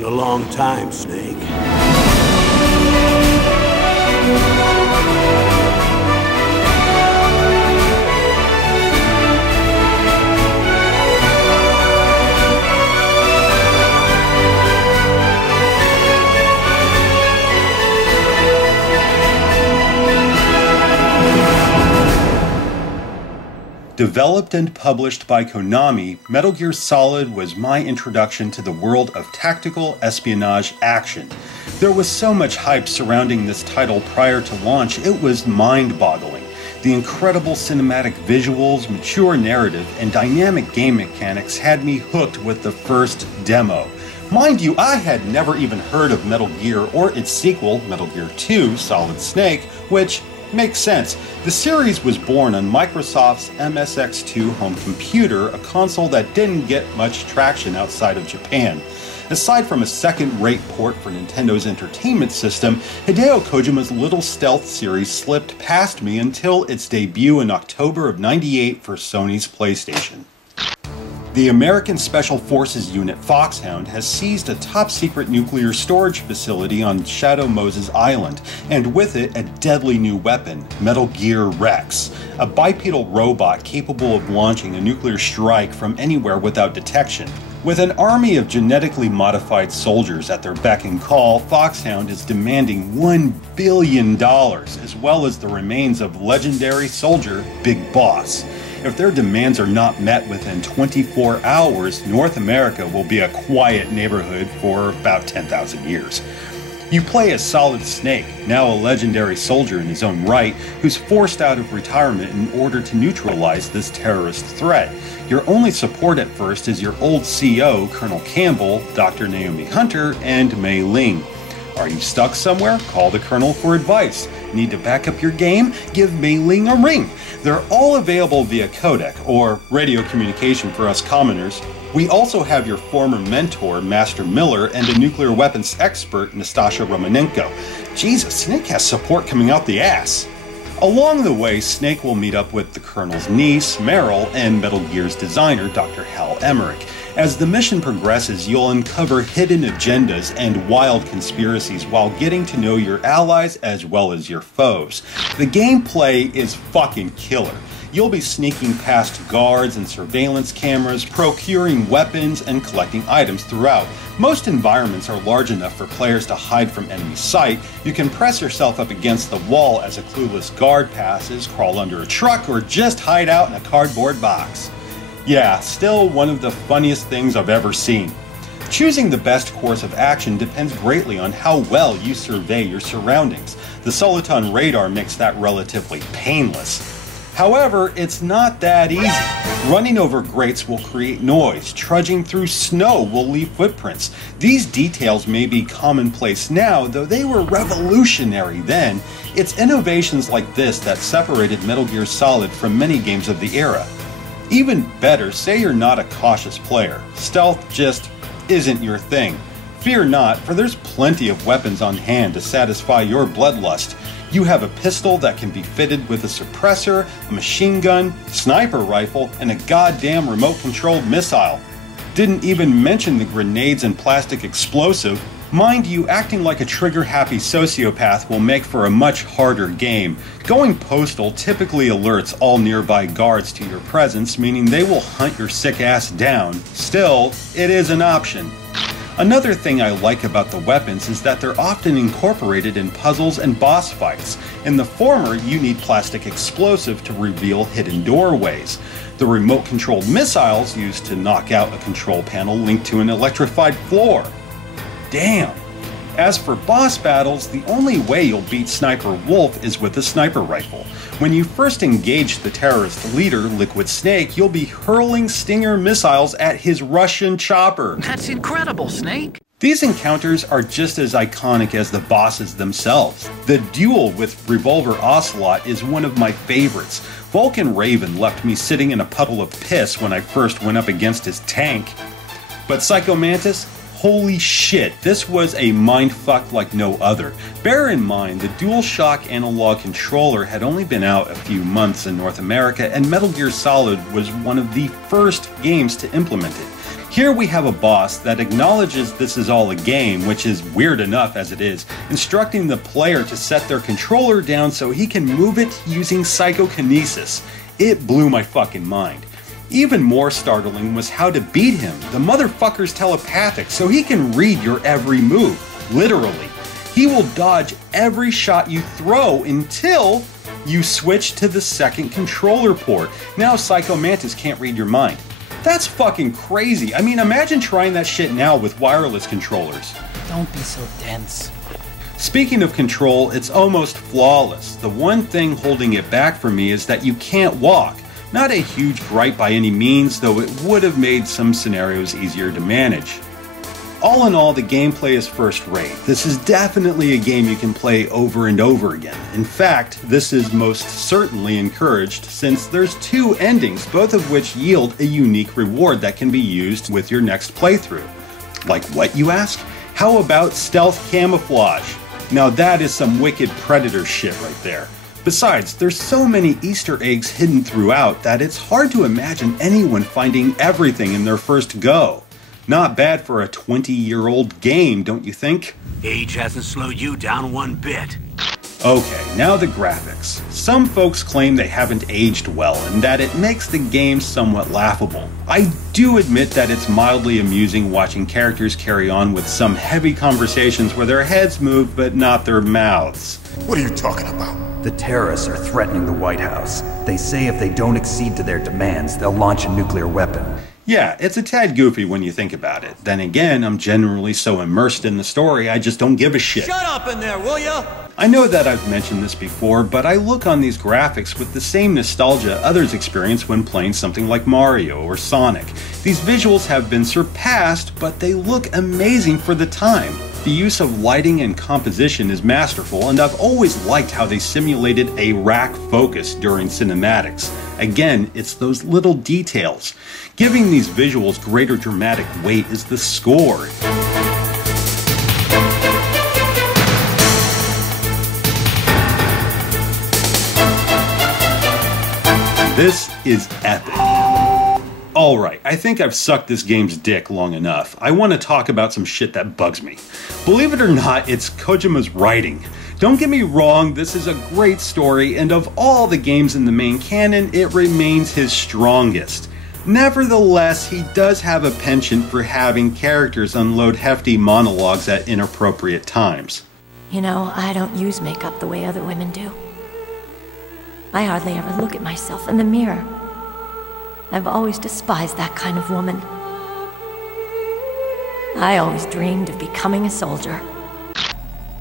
been a long time, Snake. Developed and published by Konami, Metal Gear Solid was my introduction to the world of tactical espionage action. There was so much hype surrounding this title prior to launch, it was mind-boggling. The incredible cinematic visuals, mature narrative, and dynamic game mechanics had me hooked with the first demo. Mind you, I had never even heard of Metal Gear or its sequel, Metal Gear 2: Solid Snake, which makes sense. The series was born on Microsoft's MSX2 home computer, a console that didn't get much traction outside of Japan. Aside from a second-rate port for Nintendo's entertainment system, Hideo Kojima's little stealth series slipped past me until its debut in October of '98 for Sony's PlayStation. The American Special Forces unit Foxhound has seized a top-secret nuclear storage facility on Shadow Moses Island, and with it a deadly new weapon, Metal Gear Rex, a bipedal robot capable of launching a nuclear strike from anywhere without detection. With an army of genetically modified soldiers at their beck and call, Foxhound is demanding $1 billion, as well as the remains of legendary soldier Big Boss. If their demands are not met within 24 hours, North America will be a quiet neighborhood for about 10,000 years. You play as Solid Snake, now a legendary soldier in his own right, who's forced out of retirement in order to neutralize this terrorist threat. Your only support at first is your old CO, Colonel Campbell, Dr. Naomi Hunter, and Mei Ling. Are you stuck somewhere? Call the Colonel for advice. Need to back up your game? Give Mei Ling a ring. They're all available via codec, or radio communication for us commoners. We also have your former mentor, Master Miller, and a nuclear weapons expert, Nastasha Romanenko. Jesus, Snake has support coming out the ass. Along the way, Snake will meet up with the Colonel's niece, Meryl, and Metal Gear's designer, Dr. Hal Emmerich. As the mission progresses, you'll uncover hidden agendas and wild conspiracies while getting to know your allies as well as your foes. The gameplay is fucking killer. You'll be sneaking past guards and surveillance cameras, procuring weapons, and collecting items throughout. Most environments are large enough for players to hide from enemy sight. You can press yourself up against the wall as a clueless guard passes, crawl under a truck, or just hide out in a cardboard box. Yeah, still one of the funniest things I've ever seen. Choosing the best course of action depends greatly on how well you survey your surroundings. The Soliton radar makes that relatively painless. However, it's not that easy. Running over grates will create noise. Trudging through snow will leave footprints. These details may be commonplace now, though they were revolutionary then. It's innovations like this that separated Metal Gear Solid from many games of the era. Even better, say you're not a cautious player. Stealth just isn't your thing. Fear not, for there's plenty of weapons on hand to satisfy your bloodlust. You have a pistol that can be fitted with a suppressor, a machine gun, sniper rifle, and a goddamn remote-controlled missile. Didn't even mention the grenades and plastic explosive. Mind you, acting like a trigger-happy sociopath will make for a much harder game. Going postal typically alerts all nearby guards to your presence, meaning they will hunt your sick ass down. Still, it is an option. Another thing I like about the weapons is that they're often incorporated in puzzles and boss fights. In the former, you need plastic explosive to reveal hidden doorways. The remote-controlled missiles used to knock out a control panel linked to an electrified floor. Damn! As for boss battles, the only way you'll beat Sniper Wolf is with a sniper rifle. When you first engage the terrorist leader, Liquid Snake, you'll be hurling Stinger missiles at his Russian chopper. That's incredible, Snake! These encounters are just as iconic as the bosses themselves. The duel with Revolver Ocelot is one of my favorites. Vulcan Raven left me sitting in a puddle of piss when I first went up against his tank. But Psycho Mantis? Holy shit, this was a mindfuck like no other. Bear in mind, the DualShock analog controller had only been out a few months in North America, and Metal Gear Solid was one of the first games to implement it. Here we have a boss that acknowledges this is all a game, which is weird enough as it is, instructing the player to set their controller down so he can move it using psychokinesis. It blew my fucking mind. Even more startling was how to beat him. The motherfucker's telepathic, so he can read your every move, literally. He will dodge every shot you throw until you switch to the second controller port. Now Psycho Mantis can't read your mind. That's fucking crazy. I mean, imagine trying that shit now with wireless controllers. Don't be so dense. Speaking of control, it's almost flawless. The one thing holding it back for me is that you can't walk. Not a huge gripe by any means, though it would have made some scenarios easier to manage. All in all, the gameplay is first rate. This is definitely a game you can play over and over again. In fact, this is most certainly encouraged since there's 2 endings, both of which yield a unique reward that can be used with your next playthrough. Like what, you ask? How about stealth camouflage? Now that is some wicked Predator shit right there. Besides, there's so many Easter eggs hidden throughout that it's hard to imagine anyone finding everything in their first go. Not bad for a 20-year-old game, don't you think? Age hasn't slowed you down one bit. Okay, now the graphics. Some folks claim they haven't aged well and that it makes the game somewhat laughable. I do admit that it's mildly amusing watching characters carry on with some heavy conversations where their heads move but not their mouths. What are you talking about? The terrorists are threatening the White House. They say if they don't accede to their demands, they'll launch a nuclear weapon. Yeah, it's a tad goofy when you think about it. Then again, I'm generally so immersed in the story, I just don't give a shit. Shut up in there, will ya? I know that I've mentioned this before, but I look on these graphics with the same nostalgia others experience when playing something like Mario or Sonic. These visuals have been surpassed, but they look amazing for the time. The use of lighting and composition is masterful, and I've always liked how they simulated a rack focus during cinematics. Again, it's those little details. Giving these visuals greater dramatic weight is the score. This is epic. Alright, I think I've sucked this game's dick long enough. I want to talk about some shit that bugs me. Believe it or not, it's Kojima's writing. Don't get me wrong, this is a great story, and of all the games in the main canon, it remains his strongest. Nevertheless, he does have a penchant for having characters unload hefty monologues at inappropriate times. You know, I don't use makeup the way other women do. I hardly ever look at myself in the mirror. I've always despised that kind of woman. I always dreamed of becoming a soldier.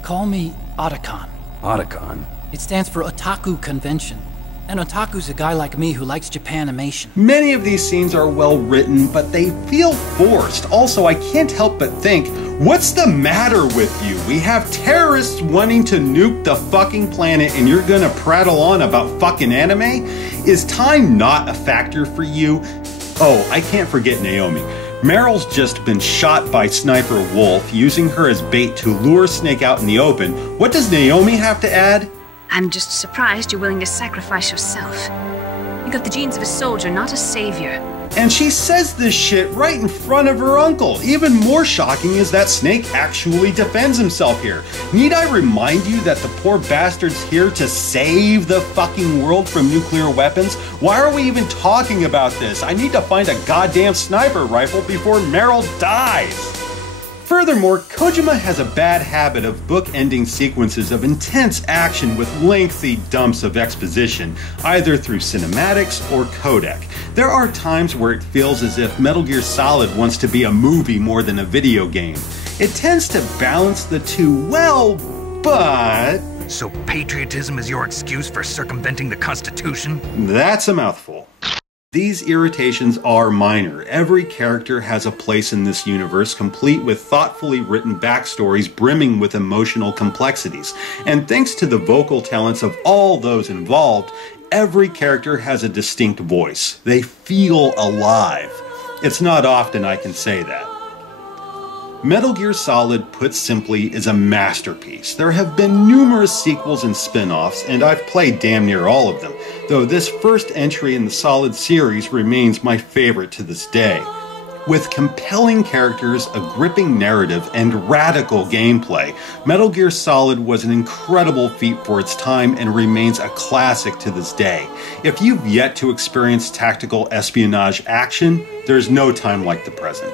Call me Otacon. Otacon? It stands for Otaku Convention. And Otaku's a guy like me who likes Japanimation. Many of these scenes are well written, but they feel forced. Also, I can't help but think, what's the matter with you? We have terrorists wanting to nuke the fucking planet and you're gonna prattle on about fucking anime? Is time not a factor for you? Oh, I can't forget Naomi. Meryl's just been shot by Sniper Wolf, using her as bait to lure Snake out in the open. What does Naomi have to add? I'm just surprised you're willing to sacrifice yourself. You got the genes of a soldier, not a savior. And she says this shit right in front of her uncle. Even more shocking is that Snake actually defends himself here. Need I remind you that the poor bastard's here to save the fucking world from nuclear weapons? Why are we even talking about this? I need to find a goddamn sniper rifle before Meryl dies. Furthermore, Kojima has a bad habit of book-ending sequences of intense action with lengthy dumps of exposition, either through cinematics or codec. There are times where it feels as if Metal Gear Solid wants to be a movie more than a video game. It tends to balance the two well, but... So patriotism is your excuse for circumventing the Constitution? That's a mouthful. These irritations are minor. Every character has a place in this universe, complete with thoughtfully written backstories brimming with emotional complexities. And thanks to the vocal talents of all those involved, every character has a distinct voice. They feel alive. It's not often I can say that. Metal Gear Solid, put simply, is a masterpiece. There have been numerous sequels and spin-offs, and I've played damn near all of them, though this first entry in the Solid series remains my favorite to this day. With compelling characters, a gripping narrative, and radical gameplay, Metal Gear Solid was an incredible feat for its time and remains a classic to this day. If you've yet to experience tactical espionage action, there's no time like the present.